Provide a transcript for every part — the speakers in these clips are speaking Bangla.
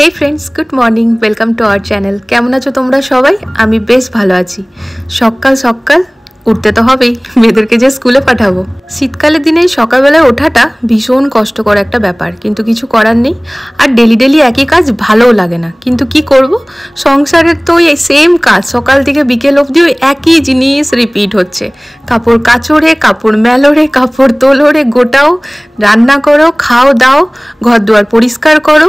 Hey friends, good morning, welcome to our channel. কেমন আছো তোমরা সবাই? আমি বেশ ভালো আছি। সকাল সকাল উঠতে তো হবেই, মেয়েদেরকে যে স্কুলে পাঠাবো। শীতকালের দিনে সকালবেলায় ওঠাটা ভীষণ কষ্টকর একটা ব্যাপার, কিন্তু কিছু করার নেই। আর ডেলি ডেলি একই কাজ ভালোও লাগে না, কিন্তু কি করব, সংসারের তো ওই সেম কাজ, সকাল থেকে বিকেল অবধি ওই একই জিনিস রিপিট হচ্ছে। কাপড় কাচড়ে, কাপড় মেলোরে, কাপড় তোলোরে, গোটাও, রান্না করো, খাও দাও, ঘর দুয়ার পরিষ্কার করো।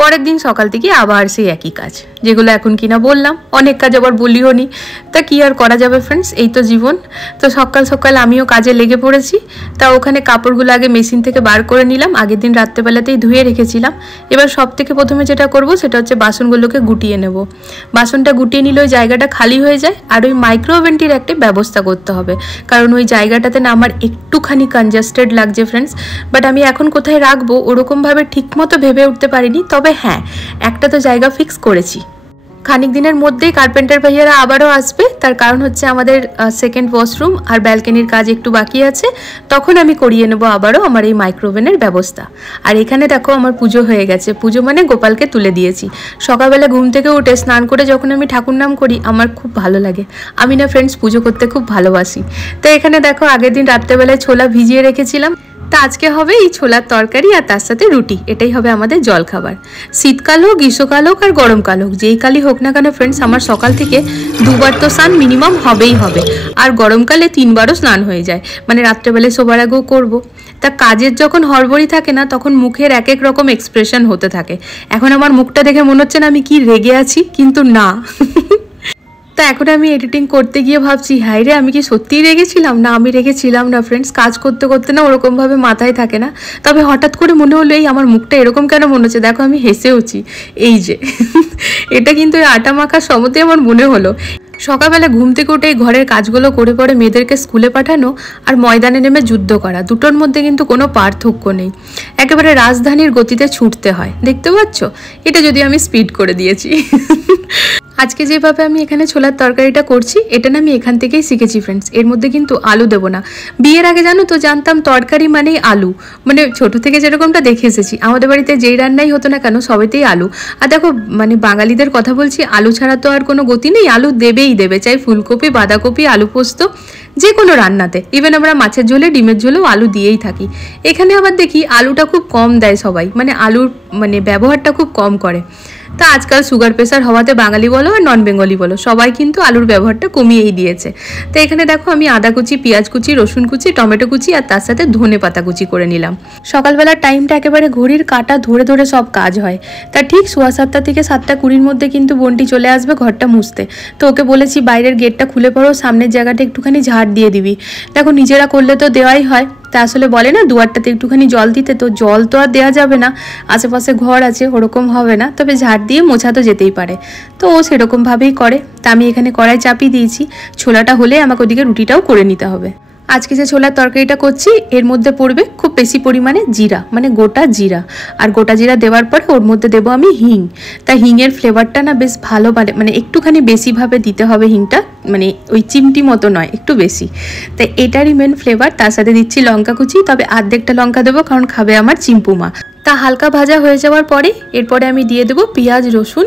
পরের দিন সকাল থেকে আবার সেই একই কাজ, যেগুলো এখন কিনা বললাম। অনেক কাজ আবার বলিও নি, তা কি আর করা যাবে ফ্রেন্ডস, এই তো জীবন। তো সকাল সকাল আমিও কাজে লেগে পড়েছি। তা ওখানে কাপড়গুলো আগে মেশিন থেকে বার করে নিলাম, আগের দিন রাত্রেবেলাতেই ধুয়ে রেখেছিলাম। এবার সব থেকে প্রথমে যেটা করব সেটা হচ্ছে বাসনগুলোকে গুটিয়ে নেব। বাসনটা গুটিয়ে নিলে ওই জায়গাটা খালি হয়ে যায়। আর ওই মাইক্রো ওভেনটির একটা ব্যবস্থা করতে হবে, কারণ ওই জায়গাটাতে না আমার একটুখানি কনজাস্টেড লাগছে ফ্রেন্ডস। বাট আমি এখন কোথায় রাখবো ওরকমভাবে ঠিকমতো ভেবে উঠতে পারিনি, তবে হ্যাঁ, একটা তো জায়গা ফিক্স করেছি। খানিক দিনের মধ্যেই কার্পেন্টার ভাইয়ারা আবারও আসবে, তার কারণ হচ্ছে আমাদের সেকেন্ড ওয়াশরুম আর ব্যালকনির কাজ একটু বাকি আছে, তখন আমি করিয়ে নেবো আবারও আমার এই মাইক্রোওভেনের ব্যবস্থা। আর এখানে দেখো আমার পুজো হয়ে গেছে। পুজো মানে গোপালকে তুলে দিয়েছি। সকালবেলা ঘুম থেকে উঠে স্নান করে যখন আমি ঠাকুর নাম করি আমার খুব ভালো লাগে। আমি না ফ্রেন্ডস পুজো করতে খুব ভালোবাসি। তো এখানে দেখো আগের দিন রাত্রেবেলায় ছোলা ভিজিয়ে রেখেছিলাম। তা আজকে হবে এই ছোলার তরকারি আর তার সাথে রুটি, এটাই হবে আমাদের জলখাবার। শীতকাল হোক, গ্রীষ্মকাল হোক আর গরমকাল হোক, যেই কালই হোক না কেন ফ্রেন্ডস, আমার সকাল থেকে দুবার তো স্নান মিনিমাম হবেই হবে। আর গরমকালে 3বারও স্নান হয়ে যায়, মানে রাত্রেবেলায় শোবার আগেও করবো। তা কাজের যখন হড়বড়ি থাকে না, তখন মুখের এক এক রকম এক্সপ্রেশন হতে থাকে। এখন আমার মুখটা দেখে মনে হচ্ছে না আমি কি রেগে আছি, কিন্তু না। তা এখন আমি এডিটিং করতে গিয়ে ভাবছি, হাই রে, আমি কি সত্যিই রেগেছিলাম? না, আমি রেগেছিলাম না ফ্রেন্ডস। কাজ করতে করতে না ওরকমভাবে মাথায় থাকে না, তবে হঠাৎ করে মনে হলো এই আমার মুখটা এরকম কেন মনে হচ্ছে। দেখো আমি হেসেওছি, এই যে এটা কিন্তু আটা মাখার সময়তে আমার মনে হলো। সকালবেলা ঘুম থেকে উঠে ঘরের কাজগুলো করে পরে মেয়েদেরকে স্কুলে পাঠানো আর ময়দানে নেমে যুদ্ধ করা, দুটোর মধ্যে কিন্তু কোনো পার্থক্য নেই। একেবারে রাজধানীর গতিতে ছুটতে হয়, দেখতে পাচ্ছ? এটা যদি আমি স্পিড করে দিয়েছি। আজকে যেভাবে আমি এখানে ছোলার তরকারিটা করছি, এটা না আমি এখান থেকেই শিখেছি ফ্রেন্ডস। এর মধ্যে কিন্তু আলু দেবো না। বিয়ের আগে জানো তো জানতাম তরকারি মানেই আলু, মানে ছোট থেকে যেরকমটা দেখে এসেছি। আমাদের বাড়িতে যেই রান্নাই হতো না কেন সবেতেই আলু। আর দেখো মানে বাঙালিদের কথা বলছি, আলু ছাড়া তো আর কোনো গতি নেই, আলু দেবেই দেবে, চাই ফুলকপি, বাঁধাকপি, আলু পোস্ত, যে কোনো রান্নাতে। ইভেন আমরা মাছের ঝোলে, ডিমের ঝোলেও আলু দিয়েই থাকি। এখানে আবার দেখি আলুটা খুব কম দেয় সবাই, মানে আলুর মানে ব্যবহারটা খুব কম করে। তা আজকাল সুগার প্রেশার হওয়াতে বাঙালি বলো আর নন বেঙ্গলি বলো, সবাই কিন্তু আলুর ব্যবহারটা কমিয়েই দিয়েছে। তো এখানে দেখো আমি আদা কুচি, পেঁয়াজ কুচি, রসুন কুচি, টমেটো কুচি আর তার সাথে ধনে পাতা কুচি করে নিলাম। সকালবেলার টাইমটা একেবারে ঘড়ির কাঁটা ধরে ধরে সব কাজ হয়। তা ঠিক 7:15 থেকে 7:20 মধ্যে কিন্তু বোনটি চলে আসবে ঘরটা মুছতে। তো ওকে বলেছি বাইরের গেটটা খুলে পড়ো, সামনের জায়গাটা একটুখানি ঝাড় দিয়ে দিবি। দেখো নিজেরা করলে তো দেওয়াই হয়, তা আসলে বলে না দুয়ারটাতে একটুখানি জল দিতে, তো জল তো আর দেওয়া যাবে না, আশেপাশে ঘর আছে, ওরকম হবে না, তবে ঝাড় দিয়ে মোছা তো যেতেই পারে। তো ও সেরকমভাবেই করে। তা আমি এখানে কড়াই চাপিয়ে দিয়েছি, ছোলাটা হলে আমাকে ওদিকে রুটিটাও করে নিতে হবে। আজকে যে ছোলার তরকারিটা করছি এর মধ্যে পড়বে খুব বেশি পরিমাণে জিরা, মানে গোটা জিরা। আর গোটা জিরা দেওয়ার পরে ওর মধ্যে দেবো আমি হিং। তা হিংয়ের ফ্লেভারটা না বেশ ভালো, মানে একটুখানি বেশিভাবে দিতে হবে হিংটা, মানে ওই চিমটি মতো নয়, একটু বেশি। তাই এটারই মেন ফ্লেভার। তার সাথে দিচ্ছি লঙ্কা কুচি, তবে অর্ধেকটা লঙ্কা দেবো কারণ খাবে আমার চিম্পুমা। তা হালকা ভাজা হয়ে যাওয়ার পরে এরপরে আমি দিয়ে দেবো পেঁয়াজ, রসুন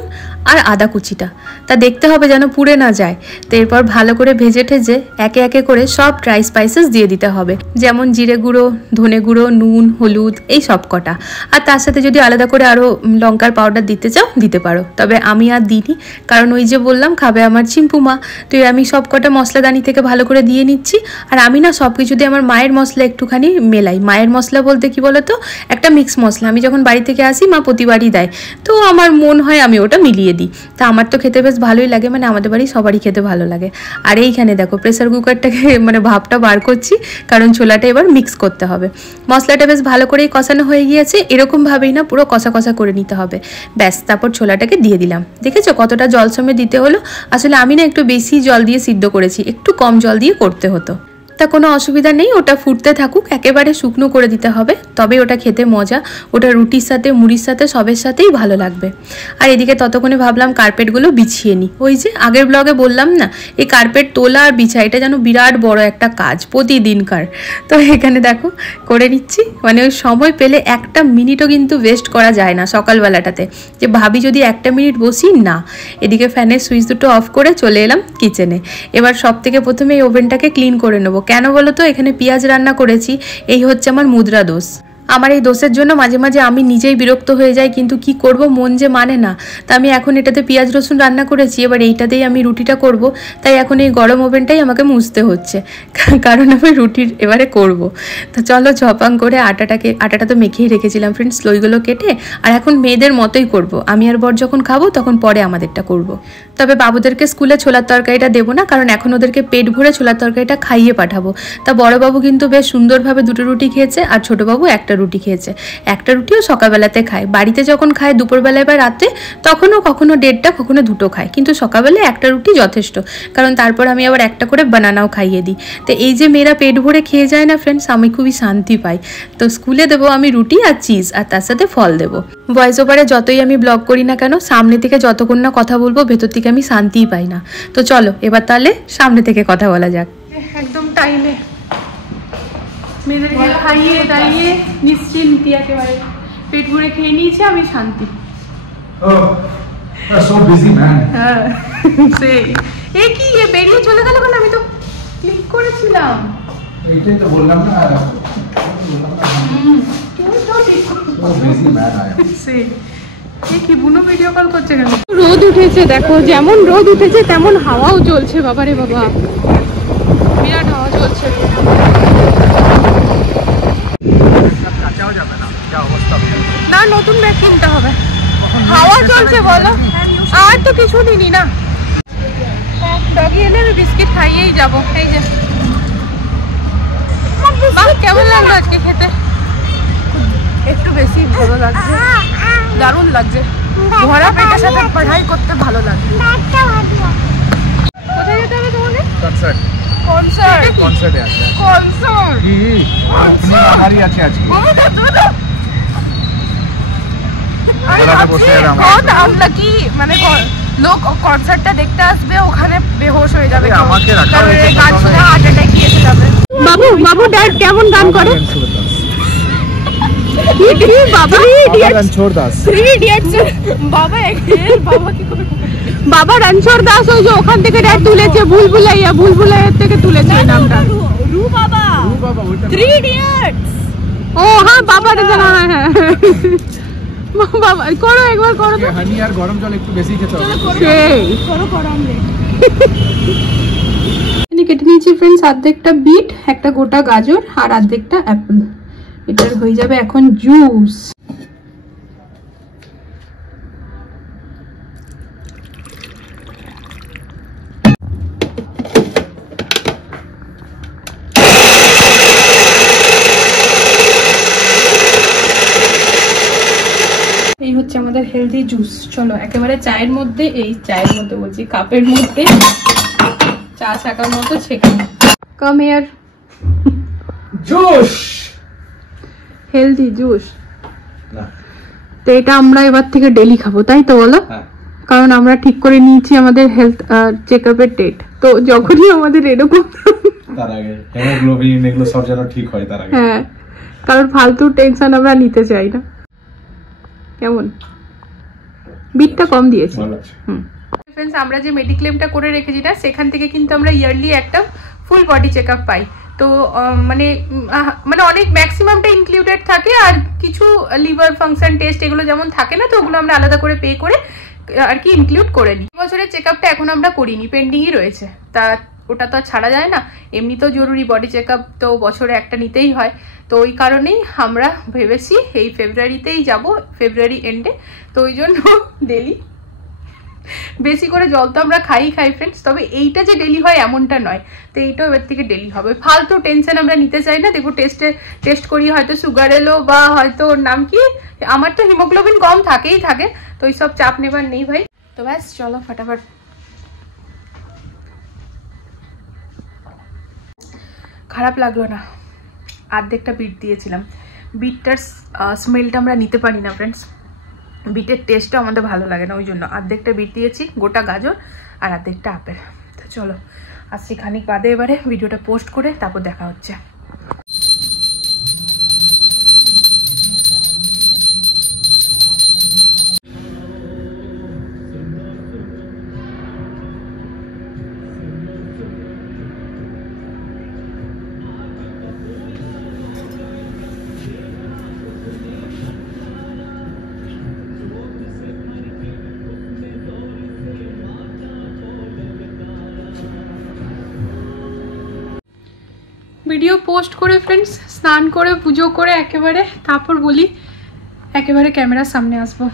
আর আদা কুচিটা। তা দেখতে হবে যেন পুড়ে না যায়। তো এরপর ভালো করে ভেজে ঠেজে একে একে করে সব ড্রাই স্পাইসেস দিয়ে দিতে হবে, যেমন জিরে গুঁড়ো, ধনে গুঁড়ো, নুন, হলুদ, এই সব কটা। আর তার সাথে যদি আলাদা করে আরও লঙ্কার পাউডার দিতে চাও দিতে পারো, তবে আমি আর দিইনি, কারণ ওই যে বললাম খাবে আমার চিম্পুমা। তো আমি সব কটা মশলাদানি থেকে ভালো করে দিয়ে নিচ্ছি। আর আমি না সব কিছু দিয়ে আমার মায়ের মশলা একটুখানি মেলাই। মায়ের মশলা বলতে কি বলো তো, একটা মিক্স মশলা। আমি যখন বাড়ি থেকে আসি মা প্রতিবারই দেয়, তো আমার মন হয় আমি ওটা মিলিয়ে দিই। তা আমার তো খেতে বেশ ভালোই লাগে, মানে আমাদের বাড়ি সবারই খেতে ভালো লাগে। আর এইখানে দেখো প্রেসার কুকারটাকে মানে ভাপটা বার করছি, কারণ ছোলাটা এবার মিক্স করতে হবে। মশলাটা বেশ ভালো করেই কষানো হয়ে গিয়েছে, এরকমভাবেই না পুরো কষা কষা করে নিতে হবে। ব্যাস, তারপর ছোলাটাকে দিয়ে দিলাম। দেখেছো কতটা জল সময় দিতে হলো? আসলে আমি না একটু বেশি জল দিয়ে সিদ্ধ করেছি, একটু কম জল দিয়ে করতে হতো। তা কোনো অসুবিধা নেই, ওটা ফুটতে থাকুক, একেবারে শুকনো করে দিতে হবে, তবে ওটা খেতে মজা। ওটা রুটির সাথে, মুড়ির সাথে, সবের সাথেই ভালো লাগবে। আর এদিকে ততক্ষণে ভাবলাম কার্পেটগুলো বিছিয়ে নিই। ওই যে আগের ব্লগে বললাম না, এই কার্পেট তোলা আর বিছা এটা যেন বিরাট বড় একটা কাজ প্রতিদিনকার। তো এখানে দেখো করে নিচ্ছি, মানে ওই সময় পেলে একটা মিনিটও কিন্তু ওয়েস্ট করা যায় না সকালবেলাটাতে, যে ভাবি যদি একটা মিনিট বসি না। এদিকে ফ্যানের সুইচ দুটো অফ করে চলে এলাম কিচেনে। এবার সব থেকে প্রথমে এই ওভেনটাকে ক্লিন করে নেবো। কেন বলো তো, এখানে পেঁয়াজ রান্না করেছি, এই হচ্ছে আমার মুদ্রা দোষ। আমার এই দোষের জন্য মাঝে মাঝে আমি নিজেই বিরক্ত হয়ে যাই, কিন্তু কি করব, মন যে মানে না। তা আমি এখন এটাতে পেঁয়াজ রসুন রান্না করেছি, এবার এইটাতেই আমি রুটিটা করব, তাই এখন এই গরম ওভেনটাই আমাকে মুছতে হচ্ছে, কারণ আমি রুটির এবারে করব। তো চলো ঝপাং করে আটাটা তো মেখেই রেখেছিলাম ফ্রেন্ডস, লইগুলো কেটে। আর এখন মেয়েদের মতোই করব, আমি আর বর যখন খাবো তখন পরে আমাদেরটা করব। তবে বাবুদেরকে স্কুলে ছোলার তরকারিটা দেবো না, কারণ এখন ওদেরকে পেট ভরে ছোলার তরকারিটা খাইয়ে পাঠাবো। তা বড়বাবু কিন্তু বেশ সুন্দরভাবে দুটো রুটি খেয়েছে, আর ছোটোবাবু একটা রুটি খেয়েছে। একটা রুটিও সকালবেলাতে খায়, বাড়িতে যখন খায় দুপুরবেলায় বা রাতে, তখনও কখনো 1.5টা কখনো 2টো খায়, কিন্তু সকালবেলায় একটা রুটি যথেষ্ট, কারণ তারপর আমি আবার একটা করে বানানাও খাইয়ে দিই। তো এই যে মেয়েরা পেট ভরে খেয়ে যায় না ফ্রেন্ডস, আমি খুবই শান্তি পাই। তো স্কুলে দেবো আমি রুটি আর চিজ, আর তার সাথে ফল দেবো। ভয়েস ওভারে যতই আমি ব্লগ করি না কেন, সামনে থেকে যতক্ষণ না কথা বলবো ভেতর থেকে আমি শান্তিই পাই না। তো চলো এবার তাহলে সামনে থেকে কথা বলা যাক। একদম টাইমে মেয়েদেরকে খাইয়ে দাইয়ে নিশ্চিন্তি একেবারে পেট ভরে খেয়ে নিয়েছি, আমি শান্তি। হ্যাঁ সেই এ কি এ বেরিয়ে চলে গেল, কেন আমি তো ক্লিক করেছিলাম, এইটাই তো বললাম না। কি বুনো ভিডিও কল করছে কেন? রোদ উঠেছে দেখো, যেমন রোদ উঠেছে তেমন হাওয়াও চলছে, বাবারে বাবা বিরাট হাওয়া চলছে। না নতুন ব্যাগ কিনতে হবে, হাওয়া চলছে বলো, আর তো কিছু দিনই না। ডগি এলে আমি বিস্কিট খাইয়েই যাবো। এই যে কেমন লাগলো আজকে খেতে? একটু বেশি ভালো লাগছে, দারুণ লাগছে, ভরা পেটের সাথে পড়াই করতে ভালো লাগছে। কোথায় যেতে হবে তোমাকে? কনসার্ট। কনসার্ট? কনসার্টে আছে। কনসার্ট? কি আপনি আমারই আছে আজকে। ওলাতে বসে এলাম। কত আনলাকি, মানে লোক কনসার্টটা দেখতে আসবে, ওখানে বেহোশ হয়ে যাবে, আমাকে রাখা হয়েছে, গান শুনে হার্ট অ্যাটাক এসে যাবে। বাবু বাবু ড্যাড কেমন গান করে? বাবা রণছোড় দাস, ওই যে ওখান থেকে ড্যাড তুলেছে, ভুলভুলাইয়া থেকে তুলেছে নামটা। ও হ্যাঁ বাবা জানা, হ্যাঁ বাবা করো একবার, করো তো। হানি আর গরম জল একটু বেশি খেতে হবে, সেই করো আমলে। কেটে নিয়েছি ফ্রেন্ডস অর্ধেকটা বিট, একটা গোটা গাজর আর অর্ধেকটা অ্যাপেল। এটার হয়ে যাবে এখন জুস। এই হচ্ছে আমাদের হেলদি জুস। চলো একেবারে চায়ের মধ্যে, বলছি কাপের মধ্যে চা ছাকার মতো ছেঁকে। Come here. Juice, healthy juice. তো এটা আমরা এবার থেকে ডেলি খাবো, তাই তো বলো? কারণ আমরা ঠিক করে নিয়েছি আমাদের হেলথ চেকআপের ডেট, তো যখনই আমাদের এরকম তার আগে হিমোগ্লোবিন এগুলো সব যেন ঠিক হয় তার আগে। হ্যাঁ, কারণ ফালতু টেনশন আমরা নিতে চাই না। কেমন বিটটা কম দিয়েছি। ফ্রেন্ডস আমরা যে মেডিক্লেমটা করে রেখেছি না, সেখান থেকে কিন্তু আমরা ইয়ারলি একটা ফুল বডি চেকআপ পাই। তো মানে অনেক ম্যাক্সিমামটা ইনক্লুডেড থাকে, আর কিছু লিভার ফাংশন টেস্ট এগুলো যেমন থাকে না, তো ওগুলো আমরা আলাদা করে পে করে আর কি ইনক্লুড করে নিই। বছরের চেকআপটা এখন আমরা করিনি, পেন্ডিংই রয়েছে, তা ওটা তো ছাড়া যায় না, এমনিতেও জরুরি বডি চেকআপ তো বছরে একটা নিতেই হয়। তো ওই কারণেই আমরা ভেবেছি এই ফেব্রুয়ারিতেই যাব, ফেব্রুয়ারি এন্ডে। তো ওই জন্য ডেলি বেশি করে জল তো আমরা খাই ফ্রেন্ডস, তবে এইটা যে ডেলি হয় এমনটা নয়। তো এইটাও এবার থেকে ডেলি হবে, ফালতু টেনশন আমরা নিতে চাই না। দেখো টেস্ট করি, হয়তো সুগার এলো, বা হয়তো ওর নাম কি, আমার তো হিমোগ্লোবিন কম থাকেই থাকে, তো ওই সব চাপ নেবার নেই ভাই। তো ব্যাস চলো ফটাফট। খারাপ লাগলো না। অর্ধেকটা বিট দিয়েছিলাম। বিটটার স্মেলটা আমরা নিতে পারি না ফ্রেন্ডস, বিটের টেস্টটা আমাদের ভালো লাগে না, ওই জন্য অর্ধেকটা বিট দিয়েছি, গোটা গাজর আর অর্ধেকটা আপেল। তো চলো আসছি খানিক বাদে, এবারে ভিডিওটা পোস্ট করে তারপর দেখা হচ্ছে। ভিডিও পোস্ট করে ফ্রেন্ডস, স্নান করে পুজো করে একেবারে তারপর বলি একেবারে ক্যামেরার সামনে আসবো।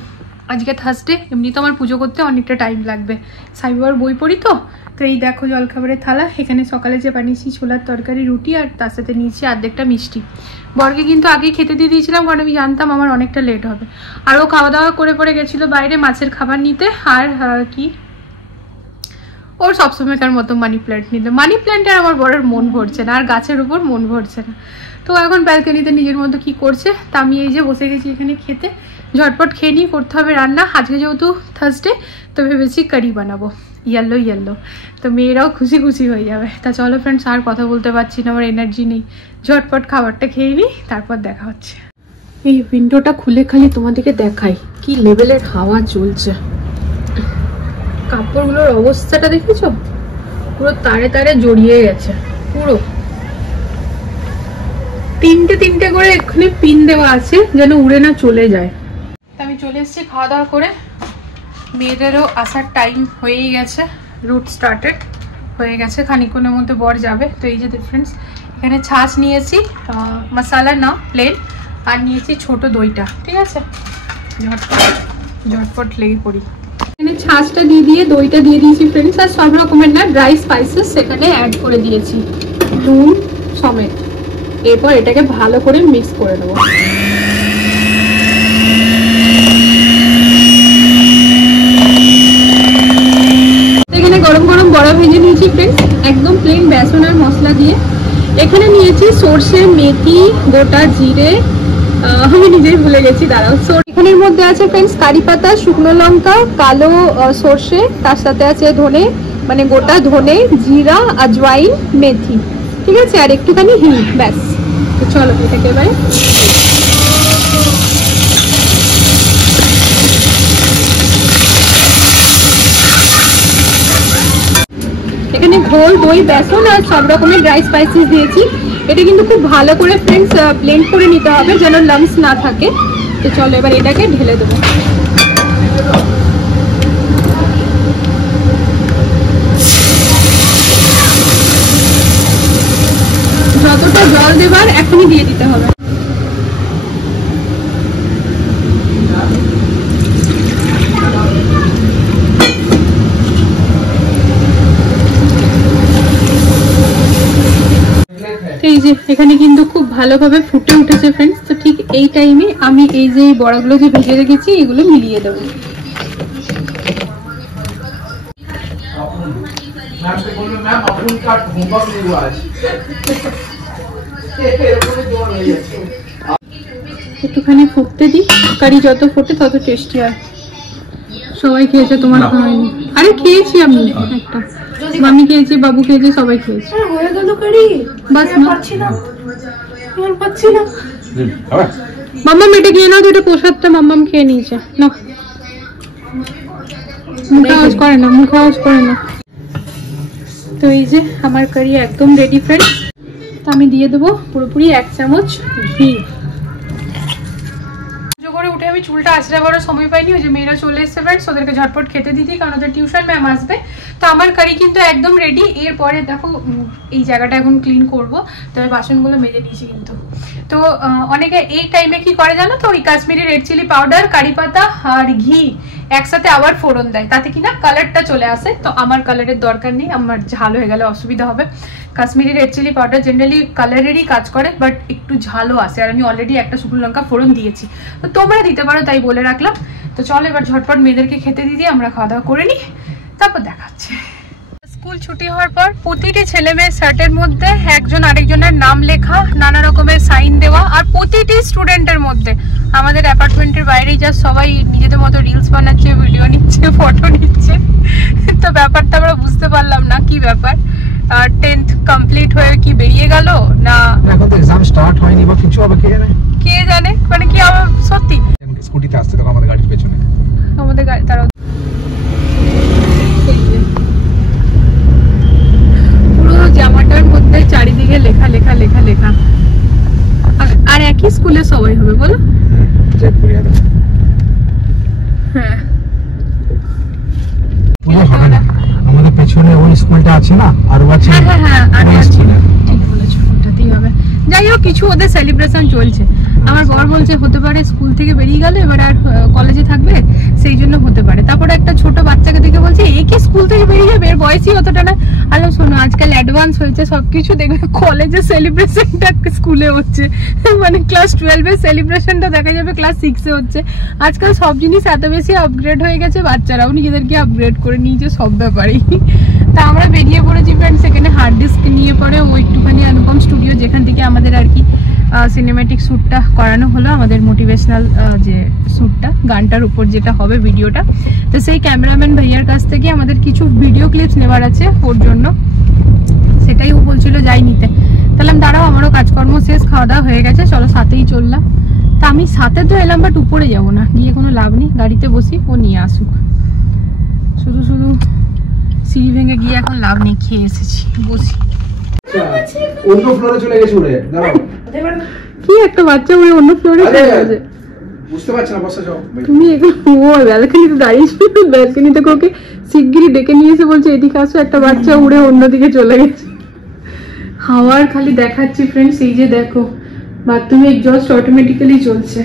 আজকে থার্সডে, এমনি তো আমার পুজো করতে অনেকটা টাইম লাগবে, সাই বাবার বই পড়ি তো। তো এই দেখো জলখাবারের থালা, এখানে সকালে যে বানিয়েছি ছোলার তরকারি, রুটি, আর তার সাথে নিয়েছি অর্ধেকটা মিষ্টি। বরকে কিন্তু আগেই খেতে দিয়ে দিয়েছিলাম, কারণ আমি জানতাম আমার অনেকটা লেট হবে। আর ও খাওয়া দাওয়া করে পরে গেছিলো বাইরে মাছের খাবার নিতে, আর কি ওর সবসময়কার মতো মানি প্ল্যান্ট নিতে। মানি প্ল্যান্টে আমার বড়ের মন ভরছে না, আর গাছের উপর মন ভরছে না, তো এখন ব্যালকনিতে নিজের মতো কি করছে। তা আমি এই যে বসে গেছি এখানে খেতে, ঝটপট খেয়ে নিয়ে করতে হবে রান্না। আজকে যেহেতু থার্সডে, তো ভেবেছি কারি বানাবো, ইয়েলো ইয়েলো, তো মেয়েরাও খুশি খুশি হয়ে যাবে। তা চলো ফ্রেন্ডস, আর কথা বলতে পারছি না, আমার এনার্জি নেই, ঝটপট খাবারটা খেয়ে নিই, তারপর দেখা হচ্ছে। এই উইন্ডোটা খুলে খালি তোমাদেরকে দেখাই কি লেভেলের হাওয়া চলছে। কাপড়গুলোর অবস্থাটা দেখেছো, পুরো তারে তারে জড়িয়ে গেছে, পুরো তিনটে তিনটে করে এখানে পিন দেওয়া আছে যেন উড়ে না চলে যায়। আমি চলে এসেছি খাওয়া দাওয়া করে, মেয়েদেরও আসার টাইম হয়েই গেছে, রুট স্টার্টেড হয়ে গেছে, খানিকক্ষণের মধ্যে বর যাবে। তো এই যে ফ্রেন্ডস, এখানে ছাঁচ নিয়েছি, মশলা না প্লেন, আর নিয়েছি ছোট দইটা, ঠিক আছে, ঝটপট ঝটপট লেগে পড়ি। এখানে ছাঁচটা দিয়ে দইটা দিয়ে দিয়েছি ফ্রেন্ডস, আর সব রকমের না ড্রাই স্পাইসেস সেখানে অ্যাড করে দিয়েছি, নুন সমেত। এরপর এটাকে ভালো করে মিক্স করে দেবো। এখানে গরম গরম বড়া ভেজে নিয়েছি ফ্রেন্ডস, একদম প্লেন বেসন আর মশলা দিয়ে। এখানে নিয়েছি সর্ষে, মেথি, গোটা জিরে, আমি নিজেই ভুলে গেছি, দাঁড়াও। এখানের মধ্যে আছে ফ্রেন্ডস কারি পাতা, শুকনো লঙ্কা, কালো সর্ষে, তার সাথে আছে ধনে, মানে গোটা ধনে, জিরা, আজওয়াইন, মেথি, ঠিক আছে, আর একটুখানি হিং, ব্যাস। তো চলো এটাকে এবারে এখানে ঘোল, দই, বেসন আর সব রকমের ড্রাই স্পাইসেস দিয়েছি। এটা কিন্তু খুব ভালো করে ফ্রেন্ডস ব্লেন্ড করে নিতে হবে যেন লাম্পস না থাকে। তো চলো এবার এটাকে ঢেলে দেবো। যতটা জল দেবার এখনই দিয়ে দিতে হবে। এই যে এখানে কিন্তু খুব ভালোভাবে ফুটে উঠেছে ফ্রেন্ডস। তো ঠিক এই টাইমে আমি এই যে বড়াগুলো যে ভেজে রেখেছি এগুলো মিলিয়ে দেবো। একটুখানি ফুটতে দিই, কারি যত ফোটে তত টেস্টি হয়। সবাই খেয়েছে, তোমার খাওয়াইনি? আরে খেয়েছি আমি একটা, মামি খেয়েছি, বাবু খেয়েছে, সবাই খেয়েছে। হয়ে গেল কারি, বাস পাচ্ছি না, পাচ্ছি না। মাম্মাম এটা খেয়ে নাও, যেটা প্রসাদটা মাম্মাম খেয়ে নিয়েছে, না মুখ আওয়াজ করে না, মুখ আওয়াজ করে না। তো এই যে আমার কারি একদম রেডি ফ্রেন্ডস। তো আমি দিয়ে দেবো পুরোপুরি 1 চামচ ঘি। করে উঠে আমি চুলটা আঁচড়া করার সময় পাইনি, ওই যে মেয়েরা চলে এসছে ফ্রেন্ডস, ওদেরকে ঝটপট খেতে দিদি, কারণ ওদের টিউশন ম্যাম আসবে। তো আমার কারি কিন্তু একদম রেডি। এরপরে দেখো এই জায়গাটা এখন ক্লিন করব, তবে বাসনগুলো মেজে নিয়েছি কিন্তু। তো অনেকে এই টাইমে কি করে জানো তো, ওই কাশ্মীরি রেড চিলি পাউডার, কারি পাতা আর ঘি একসাথে আবার ফোড়ন দেয়, তাতে কিনা কালারটা চলে আসে। তো আমার কালারের দরকার নেই, আমার ঝাল হয়ে গেলে অসুবিধা হবে। Kashmiri red chilli powder generally কালারেরই কাজ করে, বাট একটু ঝালও আসে, আর আমি অলরেডি একটা শুকনো লঙ্কা ফোড়ন দিয়েছি, তো তোমরা দিতে পারো, তাই বলে রাখলাম। তো চলো এবার ঝটপট মেয়েদেরকে খেতে দিদি, আমরা খাওয়া দাওয়া করে নিই, তারপর দেখা হচ্ছে। স্কুল ছুটি হওয়ার পর প্রতিটি ছেলে মেয়ের শার্টের মধ্যে একজন আরেকজনের নাম লেখা, নানা রকমের সাইন দেওয়া, আর প্রতিটি স্টুডেন্টের মধ্যে আমাদের অ্যাপার্টমেন্টের বাইরেই যা সবাই নিজেদের মতো রিলস বানাচ্ছে, ভিডিও নিচ্ছে, ফটো নিচ্ছে। তো ব্যাপারটা আমরা বুঝতে পারলাম না কি ব্যাপার। 10th কমপ্লিট হয়ে কি বেরিয়ে গেল না এখন তো এক্সাম স্টার্ট হয়নি বা কিছু হবে কে জানে মানে কি আবার সত্যি স্কুটিতে আসছে তো আমাদের গাড়ির পেছনে, আমাদের গাড়ি তারা পুরো জামাটার মধ্যে চারিদিকে লেখা লেখা লেখা লেখা। আর একই স্কুলে সবাই হবে বলো? হ্যাঁ আমাদের পেছনে ওই স্কুলটা আছে না, আর আছে ঠিক বলেছো, ওটাতেই হবে। যাই হোক, কিছু ওদের সেলিব্রেশন চলছে। আমার বর বলছে হতে পারে স্কুল থেকে বেরিয়ে গেল, এবার আর কলেজে থাকবে, সেই জন্য হতে পারে। তারপরে একটা ছোট বাচ্চাকে দেখে বলছে এ কি স্কুল থেকে বেরিয়ে যাবে, এর বয়সই অতটা না। আলো শোনো, আজকাল অ্যাডভান্স হয়েছে সবকিছু, দেখবে কলেজের সেলিব্রেশনটা স্কুলে হচ্ছে, মানে ক্লাস 12 এর সেলিব্রেশনটা দেখা যাবে ক্লাস 6 এ হচ্ছে। আজকাল সব জিনিস এত বেশি আপগ্রেড হয়ে গেছে, বাচ্চারাও নিজেদেরকে আপগ্রেড করে নিয়েছে সব ব্যাপারেই। তা আমরা বেরিয়ে পড়েছি ফ্রেন্ডস, সেখানে হার্ড ডিস্ক নিয়ে পরে ও একটুখানি অনুপম স্টুডিও, যেখান থেকে আমাদের আর কি সিনেমেটিক শ্যুটটা করানো হলো, আমাদের মোটিভেশনাল যে শ্যুটটা, গানটার উপর যেটা হবে ভিডিওটা। তো সেই ক্যামেরাম্যান ভাইয়ার কাছ থেকে আমাদের কিছু ভিডিও ক্লিপস নেওয়ার আছে ওর জন্য, সেটাই ও বলছিল যাই নিতে। তাহলে দাঁড়াও, আমারও কাজকর্ম শেষ, খাওয়া দাওয়া হয়ে গেছে, চলো সাথেই চললাম। তা আমি সাথে তো এলাম, বাট উপরে যাবো না, গিয়ে কোনো লাভ নেই, গাড়িতে বসি, ও নিয়ে আসুক। শুধু শুধু সিঁড়ি ভেঙে গিয়ে এখন লাভ নেই, খেয়ে এসেছি, বসি। অন্য ফ্লোরে চলে গেছে উড়ে, দাঁড়াও। কি একটা বাচ্চা উড়ে অন্য ফ্লোরে চলে গেছে, বুঝতে পারছ না? বসে যাও তুমি। ও ব্যালকনিতে দাঁড়িয়েছিল, ব্যালকনি থেকে ওকে শিগগিরই ডেকে নিয়ে এসে বলছে এদিকে আসো, একটা বাচ্চা উড়ে অন্যদিকে চলে গেছে। হাওয়ার খালি দেখাচ্ছি ফ্রেন্ডস, এই যে দেখো বাথরুমে এক্সস্ট অটোমেটিক্যালি চলছে,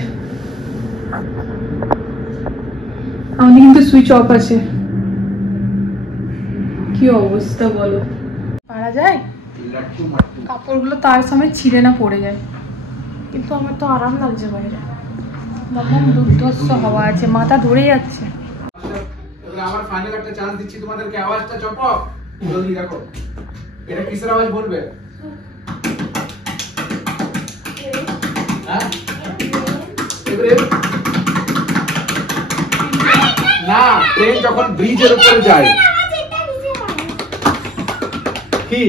আমাদের কিন্তু সুইচ অফ আছে। কি অবস্থা বলো, পারা যায়? কাপড়গুলো তার সময় ছিঁড়ে না পড়ে যায়, কিন্তু আমার তো আরাম লাগছে বাইরে, দুর্ধর্ষ হাওয়া আছে, মাথা ধরে যাচ্ছে। আবার ফাইনাল একটা চান্স দিচ্ছি তোমাদেরকে, আওয়াজটা চপক জলদি দেখো, এটা কিসের আওয়াজ বলবে? হ্যাঁ না, ট্রেন যখন ব্রিজের উপরে যায়। কি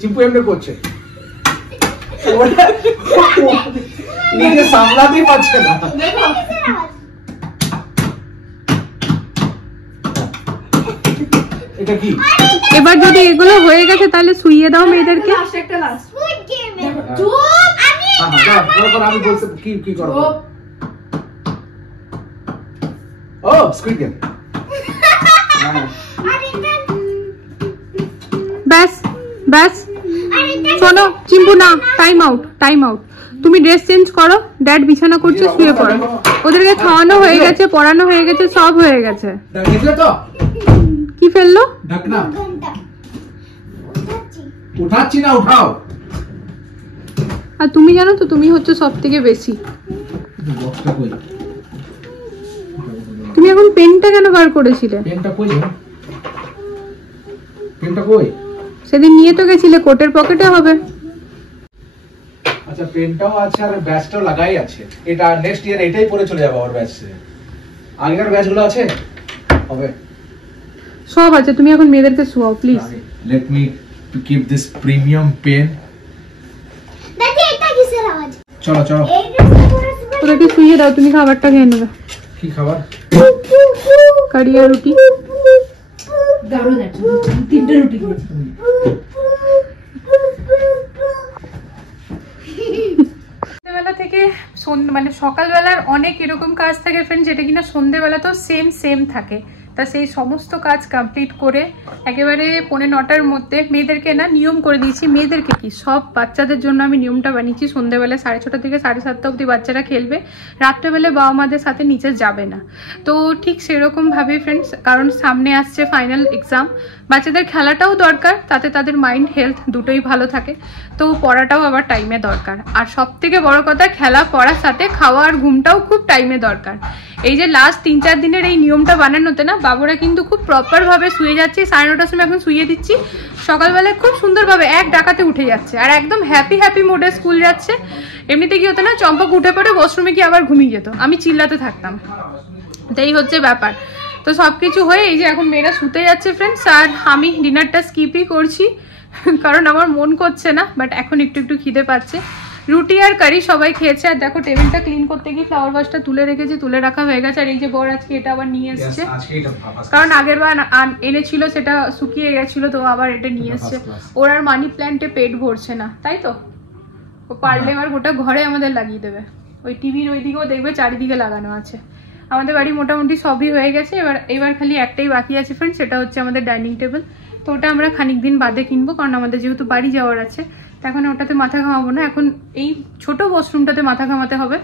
চিম্পু এমনি করছে, নিজে সামলাতেই পারছে না। এটা কি? এবার যদি এগুলো হয়ে গেছে তাহলে শুইয়ে দাও মেয়েদেরকে। আমি বলছি কি করবো? ও স্কুইড গেম। ব্যাস ব্যাস, শোনো চিম্পু, না, টাইম আউট, টাইম আউট। তুমি ড্রেস চেঞ্জ করো, ড্যাড বিছানা করছে, শুয়ে পড়ো। ওদেরকে খাওয়ানো হয়ে গেছে, পড়ানো হয়ে গেছে, সব হয়ে গেছে। কি ফেললো? ঢাকনা উঠাচ্ছি না, উঠাও। আর তুমি জানো তো, তুমি হচ্ছে সব থেকে বেশি। তুমি এখন পেনটা কেন বার করেছিলে? পেনটা কই? পেনটা কই? সেদিন নিয়ে তো গেছিলে, কোটের পকেটে হবে। আচ্ছা, পেনটাও আছে আর ব্যাচটাও লাগাই আছে। এটা নেক্সট ইয়ার এটাই পরে চলে যাবে আমার ব্যাচে। আগের ব্যাচগুলো আছে, হবে সব আছে। তুমি এখন মেয়েদেরকে শোয়াও please. Let me to keep this premium pen. দেখি এটা কিসের আওয়াজ? চলো চলো, ওদেরকে শুইয়ে দাও, তুমি খাবারটা খেয়ে নেবে। কি খাবার? কারি আর রুটি। দারুণ আছে, 3টে রুটি খেয়েছি। সন্ধ্যেবেলা থেকে মানে সকালবেলার অনেক এরকম কাজ থাকে ফ্রেন্ড, যেটা কিনা সন্ধ্যেবেলা তো সেম থাকে। তা সেই সমস্ত কাজ কমপ্লিট করে একেবারে 9:45-র মধ্যে মেয়েদেরকে না নিয়ম করে দিয়েছি। মেয়েদেরকে কি, সব বাচ্চাদের জন্য আমি নিয়মটা বানিয়েছি, সন্ধ্যেবেলা 6:30 থেকে 7:30 অবধি বাচ্চারা খেলবে, রাত্রেবেলা বাবা মাদের সাথে নিচে যাবে না। তো ঠিক সেরকমভাবে ফ্রেন্ডস, কারণ সামনে আসছে ফাইনাল এক্সাম, বাচ্চাদের খেলাটাও দরকার, তাতে তাদের মাইন্ড হেলথ দুটোই ভালো থাকে। তো পড়াটাও আবার টাইমে দরকার, আর সব থেকে বড় কথা খেলা পড়ার সাথে খাওয়া আর ঘুমটাও খুব টাইমে দরকার। এই যে লাস্ট 3-4 দিনের এই নিয়মটা বানানোতে না বাবুরা কিন্তু খুব প্রপারভাবে শুয়ে যাচ্ছে। 9:30টার সময় এখন শুয়ে দিচ্ছি, সকালবেলায় খুব সুন্দরভাবে এক ডাকাতে উঠে যাচ্ছে আর একদম হ্যাপি মোডে স্কুল যাচ্ছে। এমনিতে কি হতো না, চম্পক উঠে পড়ে ওয়াশরুমে গিয়ে আবার ঘুমিয়ে যেত, আমি চিল্লাতে থাকতাম। তাই হচ্ছে ব্যাপার। তো সবকিছু হয়ে এই যে এখন মেয়েরা শুতে যাচ্ছে ফ্রেন্ডস, আর আমি ডিনারটা স্কিপই করছি কারণ আমার মন করছে না, বাট এখন একটু খিদে পাচ্ছে। রুটি আর কারি সবাই খেয়েছে। আর দেখো টেবিলটা ক্লিন করতে গিয়ে ফ্লাওয়ার ভাসটা তুলে রেখেছি, তুলে রাখা হয়ে গেছে। আর এই যে বর আজকে এটা আবার নিয়ে এসছে, কারণ আগের বার এনেছিল সেটা শুকিয়ে গেছিল, তো আবার এটা নিয়ে এসছে। ওর আর মানি প্ল্যান্টে পেট ভরছে না, তাই তো ও পারলে এবার গোটা ঘরে আমাদের লাগিয়ে দেবে। ওই টিভির ওইদিকেও দেখবে চারিদিকে লাগানো আছে। আমাদের বাড়ি মোটামুটি সবই হয়ে গেছে, এবার খালি একটাই বাকি আছে ফ্রেন্ডস, সেটা হচ্ছে আমাদের ডাইনিং টেবিল। তো ওটা আমরা খানিক দিন বাদে কিনবো, কারণ আমাদের যেহেতু বাড়ি যাওয়ার আছে, তো এখন ওটাতে মাথা ঘামাবো না। এখন এই ছোট ওয়াশরুমটাতে মাথা ঘামাতে হবে,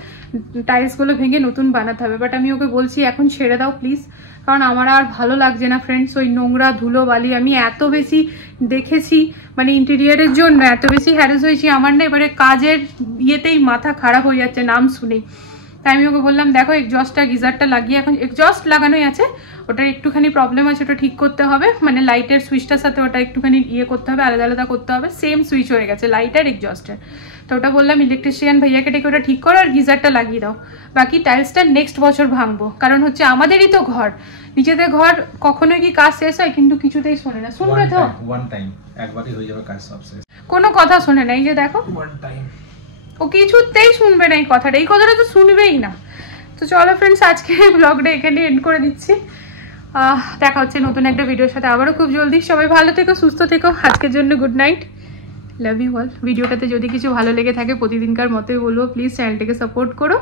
টাইলসগুলো ভেঙে নতুন বানাতে হবে। বাট আমি ওকে বলছি এখন ছেড়ে দাও প্লিজ, কারণ আমার আর ভালো লাগছে না ফ্রেন্ডস ওই নোংরা ধুলো বালি। আমি এত বেশি দেখেছি মানে ইন্টেরিয়ারের জন্য এত বেশি হ্যারাস হয়েছি, আমার না এবারে কাজের ইয়েতেই মাথা খারাপ হয়ে যাচ্ছে নাম শুনেই। তাই আমি ওকে বললাম দেখো এক্সজস্টটা গিজারটা লাগিয়ে, এখন এক্সজস্ট লাগানোই আছে, ওটার একটুখানি প্রবলেম আছে, ওটা ঠিক করতে হবে। মানে লাইটের সুইচটার সাথে ওটা একটুখানি ইয়ে করতে হবে, আলাদা আলাদা করতে হবে। সেম সুইচ হয়ে গেছে লাইট আর এক্সজস্টের। তো ওটা বললাম ইলেকট্রিশিয়ান ভাইয়াকে ডেকে ওটা ঠিক করো আর গিজারটা লাগিয়ে দাও। বাকি টাইলসটা নেক্সট বছর ভাঙবো, কারণ হচ্ছে আমাদেরই তো ঘর, নিজেদের ঘর কখনোই কি কাজ শেষ হয়? কিন্তু কিছুতেই শোনে না। শুনবে তো একবারই হয়ে যাবে কাজ সব শেষ, কোনো কথা শোনে না। এই যে দেখো ও কিছুতেই শুনবে না এই কথাটা তো শুনবেই না। তো চলো ফ্রেন্ডস আজকে ব্লগটা এখানে এন্ড করে দিচ্ছি। দেখা হচ্ছে নতুন একটা ভিডিওর সাথে আবারও খুব জলদি। সবাই ভালো থেকো, সুস্থ থেকো। আজকের জন্য good night, love you all. ভিডিওটাতে যদি কিছু ভালো লেগে থাকে প্রতিদিনকার মতোই বলবো প্লিজ চ্যানেলটাকে সাপোর্ট করো।